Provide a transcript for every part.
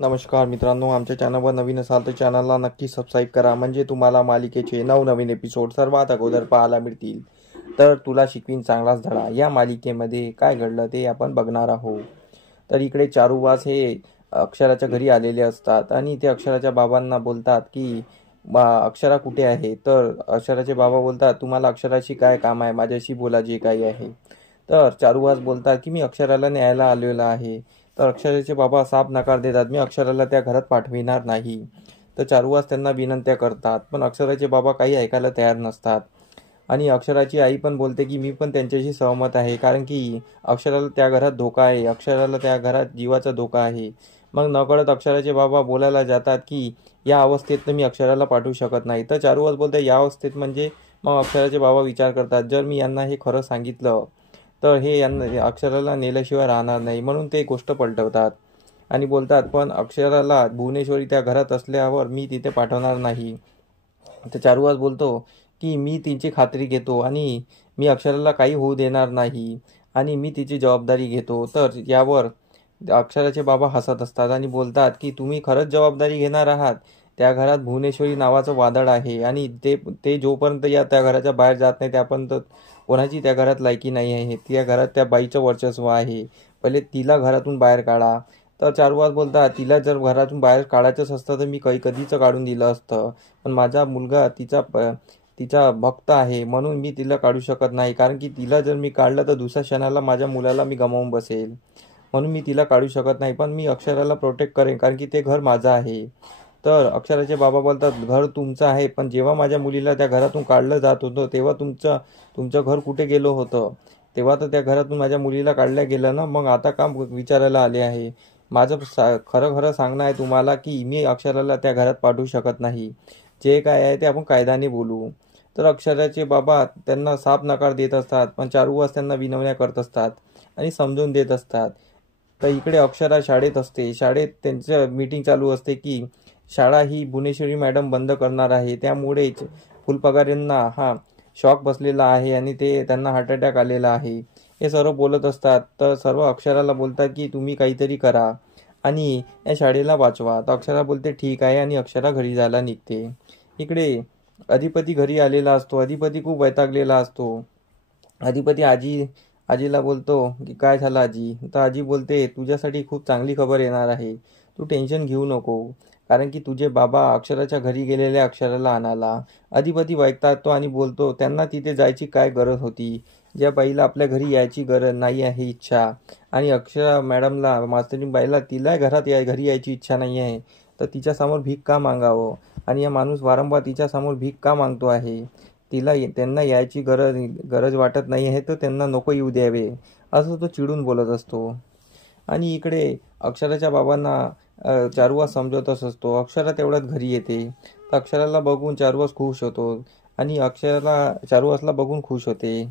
नमस्कार मित्रांनो, आमच्या चॅनलवर नवीन असाल तर चॅनलला नक्की सबस्क्राईब करा, म्हणजे तुम्हाला मालिकेचे नवनवीन एपिसोड सर्वात अगोदर पाहायला मिळतील. तर तुला शिकवीन चांगलाच धडा या मालिकेमध्ये काय घडलं ते आपण बघणार आहोत. तर इकडे चारुवास हे अक्षराच्या घरी आलेले असतात आणि ते अक्षराच्या बाबांना बोलतात की अक्षरा कुठे आहे. तर अक्षराचे बाबा बोलतात, तुम्हाला अक्षराशी काय काम आहे, माझ्याशी बोला जे काही आहे. तर चारुवास बोलतात की मी अक्षराला न्यायला आलेलो आहे. तर अक्षराचे बाबा साफ नकार देतात, मी अक्षराला त्या घरात पाठविणार नाही. तर चारुवास त्यांना विनंत्या करतात, पण अक्षराचे बाबा काही ऐकायला तयार नसतात. आणि अक्षराची आई पण बोलते की मी पण त्यांच्याशी सहमत आहे, कारण की अक्षराला त्या घरात धोका आहे, अक्षराला त्या घरात जीवाचा धोका आहे. मग नकळत अक्षराचे बाबा बोलायला जातात की या अवस्थेत मी अक्षराला पाठवू शकत नाही. तर चारुवास बोलते या अवस्थेत म्हणजे. मग अक्षराचे बाबा विचार करतात, जर मी यांना हे खरं सांगितलं तर हे यांना अक्षराला नेल्याशिवाय राहणार नाही, म्हणून ते गोष्ट पलटवतात आणि बोलतात, पण अक्षराला भुवनेश्वरी त्या घरात असल्यावर मी तिथे पाठवणार नाही. तर चारुवास बोलतो की मी तिची खात्री घेतो आणि मी अक्षराला काही होऊ देणार नाही आणि मी तिची जबाबदारी घेतो. तर यावर अक्षराचे बाबा हसत असतात आणि बोलतात की तुम्ही खरंच जबाबदारी घेणार आहात. त्या घरात भुवनेश्वरी नावाचं वादळ आहे आणि ते ते जोपर्यंत त्या घराच्या बाहेर जात नाही त्यापर्यंत कोणाची त्या घरात लायकी नाही आहे. त्या घरात त्या बाईचं वर्चस्व आहे, पहिले तिला घरातून बाहेर काढा. तर चारुवास बोलतात, तिला जर घरातून बाहेर काढायचंच असतं तर मी कधीच काढून दिलं असतं, पण माझा मुलगा तिचा भक्त आहे म्हणून मी तिला काढू शकत नाही, कारण की तिला जर मी काढलं तर दुसऱ्या क्षणाला माझ्या मुलाला मी गमावून बसेल, म्हणून मी तिला काढू शकत नाही. पण मी अक्षराला प्रोटेक्ट करेन, कारण की ते घर माझं आहे. तर अक्षराचे बाबा बोलतात, घर तुमचं आहे, पण जेव्हा माझ्या मुलीला त्या घरातून काढलं जात होतं तेव्हा तुमचं घर कुठे गेलं होतं. तेव्हा तर त्या घरातून माझ्या मुलीला काढल्या गेलं ना, मग आता का विचारायला आले आहे. माझं खरं खरं सांगणं आहे तुम्हाला की मी अक्षराला त्या घरात पाठवू शकत नाही. जे काय आहे ते आपण कायद्याने बोलू. तर अक्षराचे बाबा त्यांना साफ नकार देत असतात, पण चारुवास त्यांना विनवण्या करत असतात आणि समजून देत असतात. तर इकडे अक्षरा शाळेत असते. शाळेत त्यांचं मीटिंग चालू असते की शाळा ही भुवनेश्वरी मॅडम बंद करणार आहे, त्यामुळेच फुलपगार हा शॉक बसलेला आहे आणि त्यांना हार्ट अटॅक आलेला आहे. हे सर्व बोलत असतात. तर सर्व अक्षराला बोलतात की तुम्ही काहीतरी करा आणि या शाळेला वाचवा. तर अक्षरा बोलते ठीक आहे आणि अक्षरा घरी जायला निघते. इकडे अधिपती घरी आलेला असतो. अधिपती खूप वैतागलेला असतो. अधिपती आजीला बोलतो की काय झालं आजी. तर आजी बोलते, तुझ्यासाठी खूप चांगली खबर येणार आहे, तू टेन्शन घेऊ नको, कारण की तुझे बाबा अक्षराच्या घरी गेलेले अक्षराला आणायला. अधिपती वैतागतो तो आणि बोलतो, त्यांना तिथे जायची काय गरज होती, ज्या बाईला आपल्या घरी यायची गरज नाही आहे इच्छा, आणि अक्षरा मॅडमला मास्तरी बाईला तिला घरी यायची इच्छा नाही आहे, तर तिच्यासमोर भीक का मागावं, आणि हा माणूस वारंवार तिच्यासमोर भीक का मागतो आहे. त्यांना यायची गरज वाटत नाही आहे तर त्यांना नको येऊ द्यावे, असं तो चिडून बोलत असतो. आणि इकडे अक्षराच्या बाबांना चारुवास समजवतच असतो. अक्षरा तेवढ्यात घरी येते. तर अक्षराला बघून चारुवास खुश होतो आणि अक्षराला चारुवासला बघून खुश होते.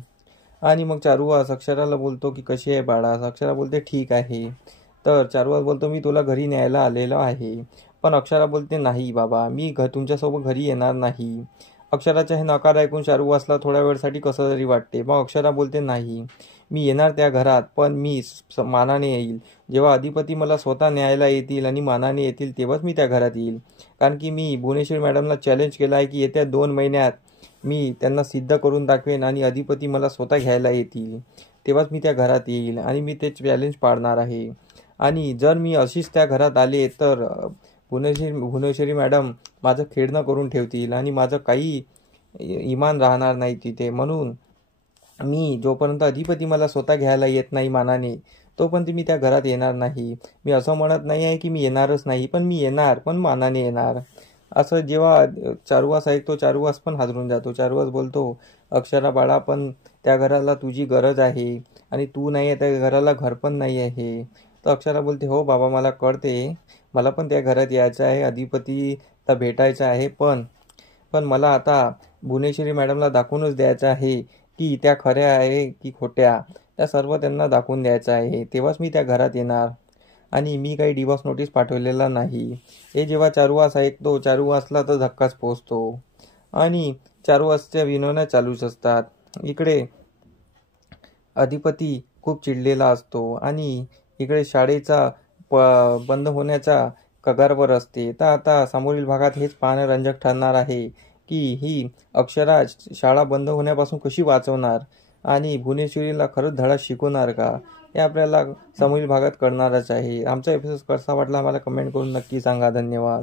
आणि मग चारुवास अक्षराला बोलतो की कशी आहे बाळा. अक्षरा बोलते ठीक आहे. तर चारुवास बोलतो, मी तुला घरी न्यायला आलेलो आहे. पण अक्षरा बोलते, नाही बाबा, मी तुमच्यासोबत घरी येणार नाही. अक्षराचा हे नकार ऐकून चारुवासला थोड्या वेळसाठी कसं तरी वाटते. मग अक्षरा बोलते, नाही, मी येणार त्या घरात, पण मी मानाने येईल. जेव्हा अधिपती मला स्वतः न्यायला येतील आणि मानाने येतील तेव्हाच मी त्या घरात येईल, कारण की मी भुवनेश्वरी मॅडमला चॅलेंज केलं आहे की येत्या 2 महिन्यात मी त्यांना सिद्ध करून दाखवेन आणि अधिपती मला स्वतः घ्यायला येतील तेव्हाच मी त्या घरात येईल आणि मी ते चॅलेंज पाळणार आहे. आणि जर मी अशीच त्या घरात आले तर भुवनेश्वरी मॅडम माझं खेळणं करून ठेवतील आणि माझं काही इमान राहणार नाही तिथे. म्हणून मी जोपर्यंत अधिपती मला स्वतः घ्यायला येत नाही मानाने, तोपर्यंत मी त्या घरात येणार नाही. मी असं म्हणत नाही आहे की मी येणारच नाही, पण मी येणार, पण मानाने येणार. असं जेव्हा चारुवास ऐकतो, चारुवास पण हादरून जातो. चारुवास बोलतो, अक्षरा बाळा, पण त्या घराला तुझी गरज आहे आणि तू नाही आहे त्या घराला घर पण नाही आहे. तर अक्षरा बोलते, हो बाबा, मला कळते, मला पण त्या घरात यायचं आहे, अधिपतीला भेटायचं आहे, पण पण मला आता भुवनेश्वरी मॅडमला दाखवूनच द्यायचं आहे की त्या खऱ्या आहे की खोट्या, त्या सर्व त्यांना दाखवून द्यायचं आहे, तेव्हाच मी त्या घरात येणार. आणि मी काही डिवॉर्स नोटीस पाठवलेला नाही. हे जेव्हा चारुवास ऐकतो, चारुवासला तर धक्काच पोचतो आणि चारुवासच्या विनवण्या चालूच असतात. इकडे अधिपती खूप चिडलेला असतो आणि इकडे शाळेचा प बंद होण्याचा कगारवर असते. तर आता समोरील भागात हेच पाहणं रंजक ठरणार आहे की ही अक्षरा शाळा बंद होण्यापासून कशी वाचवणार आणि भुवनेश्वरीला खरंच धडा शिकवणार का, हे आपल्याला समोरील भागात कळणारच आहे. आमचा एपिसोड कसा वाटला आम्हाला कमेंट करून नक्की सांगा. धन्यवाद.